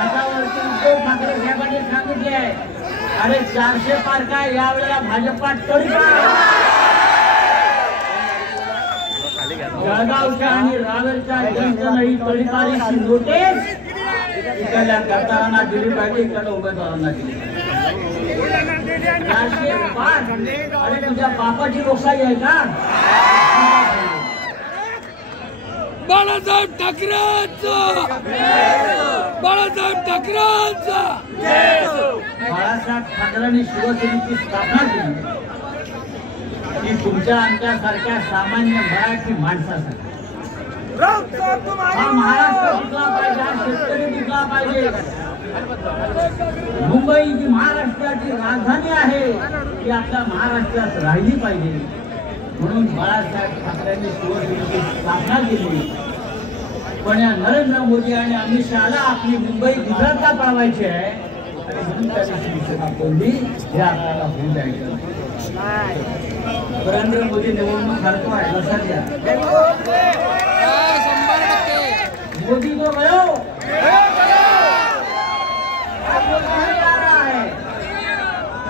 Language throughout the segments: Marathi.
त्याच्यावरती उद्धव ठाकरे साहेबांनी सांगितले अरे 400 पार काय यावेळेला भाजपा तडीपार. जळगावच्या आणि रावेरच्या जनतेने तडीपारीची नोटीस इकडल्या गद्दारांना दिली पाहिजे, इकडल्या उमेदवारांना दिली. 400 पार अरे तुझ्या बापाची लोकशाही आहे का? बाळासाहेब ठाकरेंचा, बाळासाहेब ठाकरेंचा. बाळासाहेब ठाकरेंनी शिवसेनेची स्थापना केली की तुमच्या आमच्यासारख्या सामान्य मराठी माणसासाठी हा महाराष्ट्र टिकला पाहिजे, हा शेतकरी टिकला पाहिजे. मुंबई जी महाराष्ट्राची राजधानी आहे ती आपल्या महाराष्ट्रात राहिली पाहिजे, म्हणून बाळासाहेब ठाकरेंनी शिवसेनेची स्थापना केली. पण या नरेंद्र मोदी आणि अमित शहाला आपली मुंबई गुजरातला पळवायची आहे आणि म्हणून त्यांनी शिवसेना कोणली हे आपल्याला होऊ द्यायचं. नरेंद्र मोदी निवडणूक हरतो आहे, लक्षात घ्या. मोदी को गयो आ रहा है.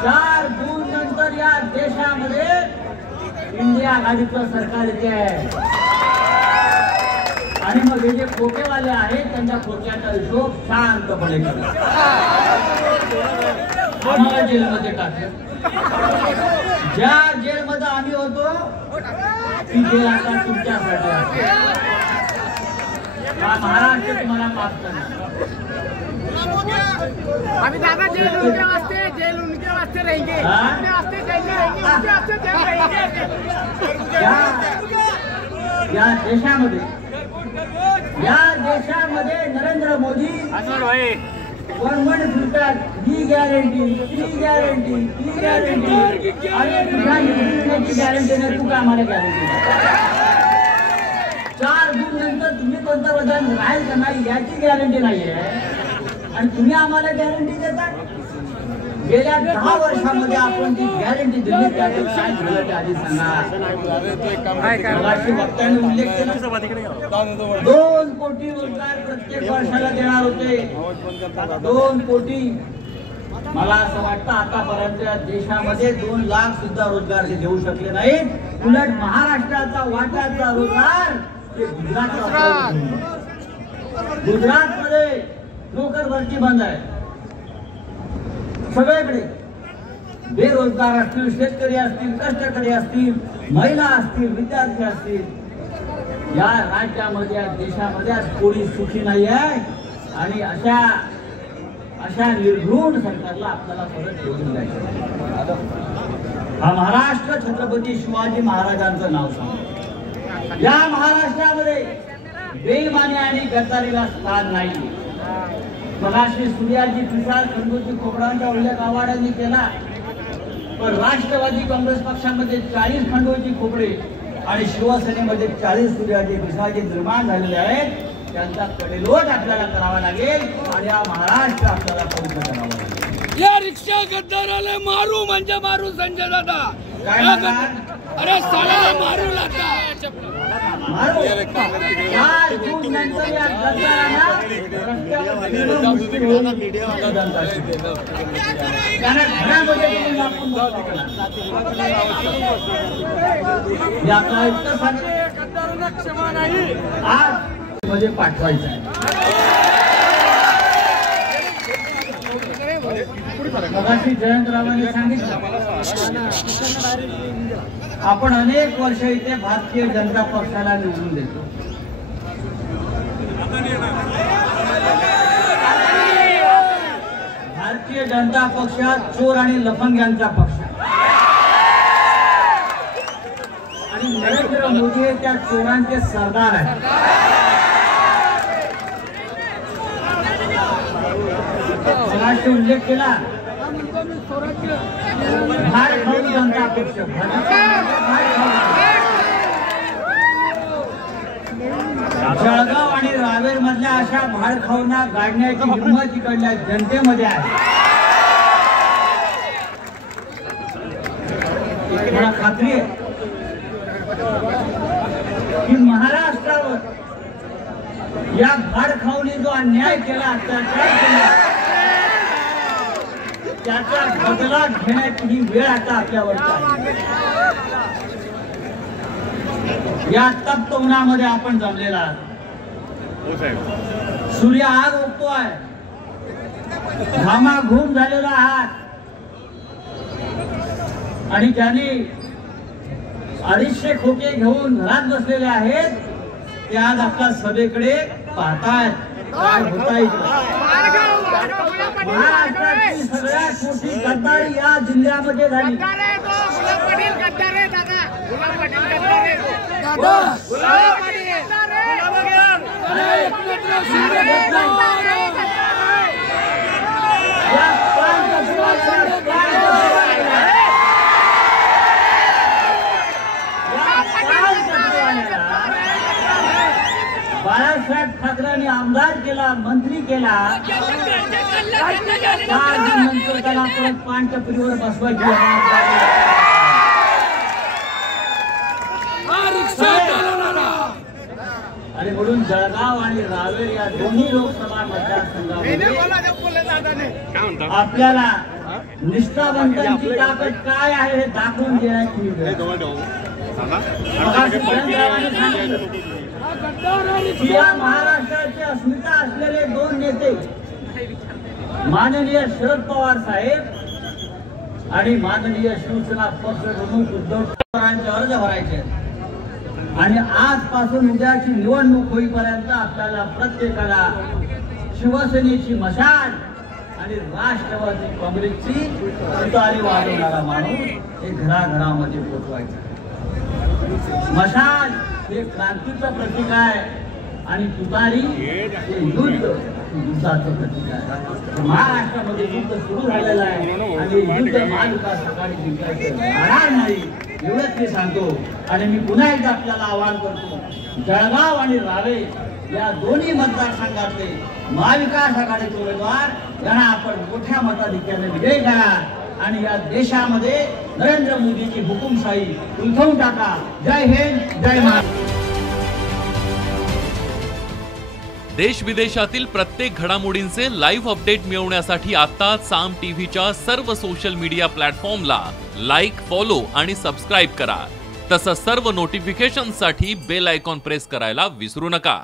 4 जून नंतर या देशामध्ये इंडिया आघाडीचं सरकार येते आहे आणि मग हे जे खोकेवाले आहेत त्यांच्या खोक्याचा हिशोब शांतपणे करा. आम्हाला जेलमध्ये टाकलं. ज्या जेलमध्ये आम्ही होतो ती जेल आता तुमच्यासाठी असते. हा महाराष्ट्र तुम्हाला माफ करणार. अभी दादा जेल उनके वास्ते रहेंगे, उनके वास्ते जेल रहेंगे, उनके वास्ते जेल रहेंगे. या देशामध्ये नरेंद्र मोदी वणवण फिरतात. ही गॅरंटी, ती गॅरंटी, ती गॅरंटी आणि तुझ्या निवडणुकीची गॅरंटी नाही, तू काय आम्हाला गॅरंटी. 4 जून नंतर तुम्ही पंतप्रधान राहील का नाही याची गॅरंटी नाहीये आणि तुम्ही आम्हाला गॅरंटी देता. गेल्या 10 वर्षामध्ये आपण ती गॅरंटी दिली त्याचं काय झालं ते आधी सांगा. मगाशी वक्त्याने उल्लेख केला 2 कोटी रोजगार प्रत्येक वर्षाला देणार होते. 2 कोटी. मला असं वाटतं आतापर्यंत देशामध्ये 2 लाख सुद्धा रोजगार ते देऊ शकले नाहीत. उलट महाराष्ट्राचा वाट्याचा रोजगार ते गुजरातला. गुजरातमध्ये नोकर भरती बंद आहे सगळीकडे. बेरोजगार असतील, शेतकरी असतील, कष्टकरी असतील, महिला असतील, विद्यार्थी असतील. या राज्यामध्ये या देशामध्ये कोणी सुखी नाही आहे आणि अशा निर्घृण सरकारला आपल्याला परत जोडून द्यायचं. हा महाराष्ट्र छत्रपती शिवाजी महाराजांचं नाव सांग. या महाराष्ट्रामध्ये बेईमानी आणि गद्दारीला स्थान नाही. मगाशी सूर्याजी पिसाळ खंडोजी खोपडांचा उल्लेख आवाड्यांनी केला, पण राष्ट्रवादी काँग्रेस पक्षामध्ये 40 खंडोजी खोपडे आणि शिवसेनेमध्ये 40 सूर्याजी पिसाळजी निर्माण झालेले आहेत. त्यांचा कडेलोट आपल्याला करावा लागेल आणि हा महाराष्ट्र आपल्याला पवित्र करावा लागेल. या रिक्षा गद्दाराला मारू म्हणजे मारू संजय दादा. काय म्हणणार? अरे साला मारू लागता. मारू. 4 जून नंतर या गद्दारांना रस्त्यावर फिरणं मुश्किल होईल. त्यांना घरामध्ये घेऊन आपण याचा इतकं सांगितलं गद्दारांना क्षमा नाही. आज मध्ये पाठवायचं आहे. मगाशी जयंतरावांनी सांगितलं आपण अनेक वर्ष इथे भारतीय जनता पक्षाला निवडून देतो. भारतीय जनता पक्षात चोर आणि लफंग्यांचा पक्ष आणि नरेंद्र मोदी हे त्या चोरांचे सरदार आहेत. मगाशी उल्लेख केला भारतीय जनता पक्ष जळगाव आणि रावेर मधल्या अशा भाडखाऊंना गाडण्याची हिंमत इकडल्या जनतेमध्ये आहे. मला खात्री आहे की महाराष्ट्रावर या भाडखाऊनी जो अन्याय केला, अत्याचार केला, त्याचा बदला घेण्याची ही वेळ आता आपल्यावरची आहे. या तप्त उन्हामध्ये आपण जमलेला आहात. सूर्य आग ओकतोय, घामाघूम झालेला आहात आणि त्यांनी 250 खोके घेऊन घरात बसलेले आहेत. ते आज आपल्या सभेकडे पाहतायत. काय होताय? महाराष्ट्राची सगळ्यात मोठी गद्दारी या जिल्ह्यामध्ये झाली. बाळासाहेब ठाकरेंनी आमदार केला, मंत्री केला, नंतर त्याला परत पानटपरीवर बसवायची. आणि म्हणून जळगाव आणि रावेर या दोन्ही लोकसभा मतदारसंघामध्ये आपल्याला निष्ठावंतांची ताकद काय आहे हे दाखवून देण्याची या महाराष्ट्राची अस्मिता असलेले 2 नेते माननीय शरद पवार साहेब आणि माननीय शिवसेना पक्ष प्रमुख उद्धव ठाकरेंचे अर्ज भरायचे आणि आजपासून उद्याची निवडणूक होईपर्यंत आपल्याला प्रत्येकाला शिवसेनेची मशाल आणि राष्ट्रवादी काँग्रेसची तुतारी वाजवणारा माणूस हे घराघरामध्ये पोहोचवायचा. मशाल हे क्रांतीचं प्रतीक आहे आणि तुतारी हे युद्धाचं प्रतीक आहे. महाराष्ट्रामध्ये युद्ध सुरू झालेलं आहे आणि युद्ध महाविकास आघाडी जिंकायचं राहणार नाही एवढंच मी सांगतो. आणि मी पुन्हा एकदा आपल्याला आवाहन करतो, जळगाव आणि रावेर या दोन्ही मतदारसंघातले महाविकास आघाडीचे उमेदवार यांना आपण मोठ्या मताधिक्याने विजयी करा आणि या देशामध्ये नरेंद्र मोदीची हुकुमशाही उलथवून टाका. जय हिंद, जय महाराष्ट्र. देश विदेशातील प्रत्येक घडामोडींचे लाईव्ह अपडेट मिळवण्यासाठी आता साम टीव्हीच्या सर्व सोशल मीडिया प्लॅटफॉर्मला लाईक, फॉलो आणि सबस्क्राईब करा. तसंच सर्व नोटिफिकेशनसाठी बेल आयकॉन प्रेस करायला विसरू नका.